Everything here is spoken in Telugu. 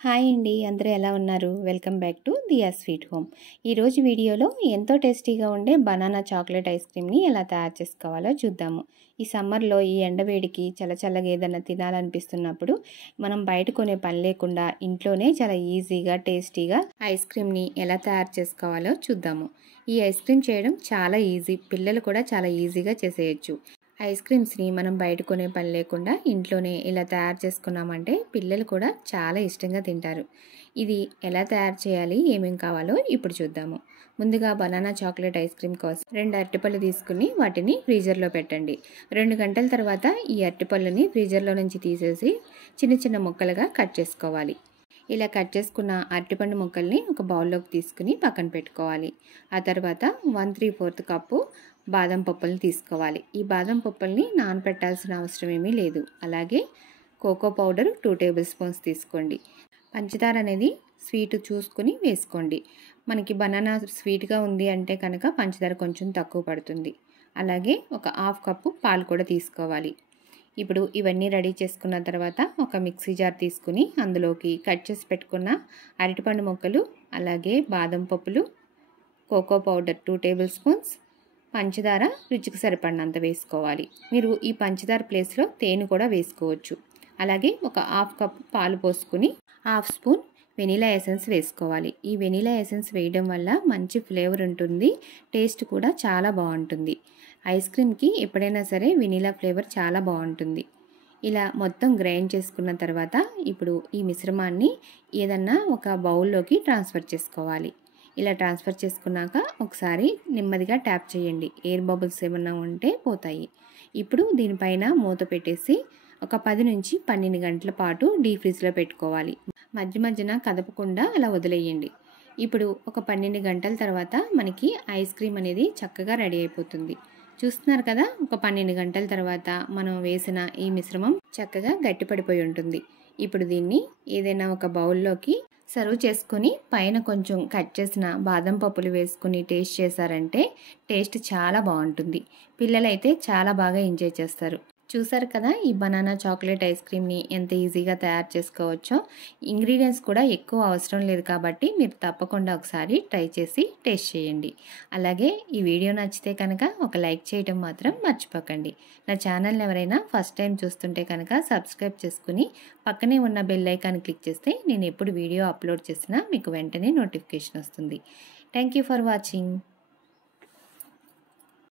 హాయ్ అండి, అందరూ ఎలా ఉన్నారు? Welcome back to Diya sweet home. ఈరోజు వీడియోలో ఎంతో టేస్టీగా ఉండే బనానా చాక్లెట్ ఐస్ క్రీమ్ని ఎలా తయారు చేసుకోవాలో చూద్దాము. ఈ సమ్మర్లో ఈ ఎండవేడికి చల్లగా ఏదైనా తినాలనిపిస్తున్నప్పుడు మనం బయట కొనే పని లేకుండా ఇంట్లోనే చాలా ఈజీగా టేస్టీగా ఐస్ క్రీమ్ని ఎలా తయారు చేసుకోవాలో చూద్దాము. ఈ ఐస్ క్రీమ్ చేయడం చాలా ఈజీ, పిల్లలు కూడా చాలా ఈజీగా చేసేయచ్చు. ఐస్ క్రీమ్స్ని మనం బయట కొనే పని లేకుండా ఇంట్లోనే ఇలా తయారు చేసుకున్నామంటే పిల్లలు కూడా చాలా ఇష్టంగా తింటారు. ఇది ఎలా తయారు చేయాలి, ఏమేం కావాలో ఇప్పుడు చూద్దాము. ముందుగా బనానా చాక్లెట్ ఐస్ క్రీమ్ కోసం 2 అరటిపళ్ళు తీసుకుని వాటిని ఫ్రీజర్లో పెట్టండి. 2 గంటల తర్వాత ఈ అరటిపళ్ళని ఫ్రీజర్లో నుంచి తీసేసి చిన్న ముక్కలుగా కట్ చేసుకోవాలి. ఇలా కట్ చేసుకున్న అరటిపండు ముక్కల్ని ఒక బౌల్లోకి తీసుకుని పక్కన పెట్టుకోవాలి. ఆ తర్వాత 1/3 కప్పు బాదం పప్పుల్ని తీసుకోవాలి. ఈ బాదం పప్పుల్ని నానబెట్టాల్సిన అవసరం ఏమీ లేదు. అలాగే కోకో పౌడర్ 2 టేబుల్ స్పూన్స్ తీసుకోండి. పంచదార అనేది స్వీట్ చూసుకుని వేసుకోండి. మనకి బనానా స్వీట్గా ఉంది అంటే కనుక పంచదార కొంచెం తక్కువ పడుతుంది. అలాగే ఒక 1/2 కప్పు పాలు కూడా తీసుకోవాలి. ఇప్పుడు ఇవన్నీ రెడీ చేసుకున్న తర్వాత ఒక మిక్సీ జార్ తీసుకుని అందులోకి కట్ చేసి పెట్టుకున్న అరటిపండు ముక్కలు, అలాగే బాదం పప్పులు, కోకో పౌడర్ 2 టేబుల్ స్పూన్స్, పంచదార రుచికి సరిపడినంత వేసుకోవాలి. మీరు ఈ పంచదార ప్లేస్లో తేనె కూడా వేసుకోవచ్చు. అలాగే ఒక 1/2 కప్పు పాలు పోసుకుని 1/2 స్పూన్ వెనీలా ఎసెన్స్ వేసుకోవాలి. ఈ వెనీలా ఎసెన్స్ వేయడం వల్ల మంచి ఫ్లేవర్ ఉంటుంది, టేస్ట్ కూడా చాలా బాగుంటుంది. ఐస్ క్రీమ్కి ఎప్పుడైనా సరే వెనీలా ఫ్లేవర్ చాలా బాగుంటుంది. ఇలా మొత్తం గ్రైండ్ చేసుకున్న తర్వాత ఇప్పుడు ఈ మిశ్రమాన్ని ఏదన్నా ఒక బౌల్లోకి ట్రాన్స్ఫర్ చేసుకోవాలి. ఇలా ట్రాన్స్ఫర్ చేసుకున్నాక ఒకసారి నెమ్మదిగా ట్యాప్ చేయండి, ఎయిర్ బబుల్స్ ఏమన్నా ఉంటే పోతాయి. ఇప్పుడు దీనిపైన మూత పెట్టేసి ఒక 10 నుంచి 12 గంటల పాటు డీప్ ఫ్రిడ్జ్లో పెట్టుకోవాలి. మధ్యన కదపకుండా అలా వదిలేయండి. ఇప్పుడు ఒక 12 గంటల తర్వాత మనకి ఐస్ క్రీమ్ అనేది చక్కగా రెడీ అయిపోతుంది. చూస్తున్నారు కదా, ఒక 12 గంటల తర్వాత మనం వేసిన ఈ మిశ్రమం చక్కగా గట్టిపడిపోయి ఉంటుంది. ఇప్పుడు దీన్ని ఏదైనా ఒక బౌల్లోకి సర్వ్ చేసుకొని పైన కొంచెం కట్ చేసిన బాదం పప్పులు వేసుకుని టేస్ట్ చేశారంటే టేస్ట్ చాలా బాగుంటుంది. పిల్లలైతే చాలా బాగా ఎంజాయ్ చేస్తారు. చూసారు కదా, ఈ బనానా చాక్లెట్ ఐస్ క్రీమ్ని ఎంత ఈజీగా తయారు చేసుకోవచ్చో. ఇంగ్రీడియంట్స్ కూడా ఎక్కువ అవసరం లేదు కాబట్టి మీరు తప్పకుండా ఒకసారి ట్రై చేసి టేస్ట్ చేయండి. అలాగే ఈ వీడియో నచ్చితే కనుక ఒక లైక్ చేయడం మాత్రం మర్చిపోకండి. నా ఛానల్ని ఎవరైనా ఫస్ట్ టైం చూస్తుంటే కనుక సబ్స్క్రైబ్ చేసుకుని పక్కనే ఉన్న బెల్ ఐకాన్ క్లిక్ చేస్తే నేను ఎప్పుడు వీడియో అప్లోడ్ చేసినా మీకు వెంటనే నోటిఫికేషన్ వస్తుంది. Thank you for watching.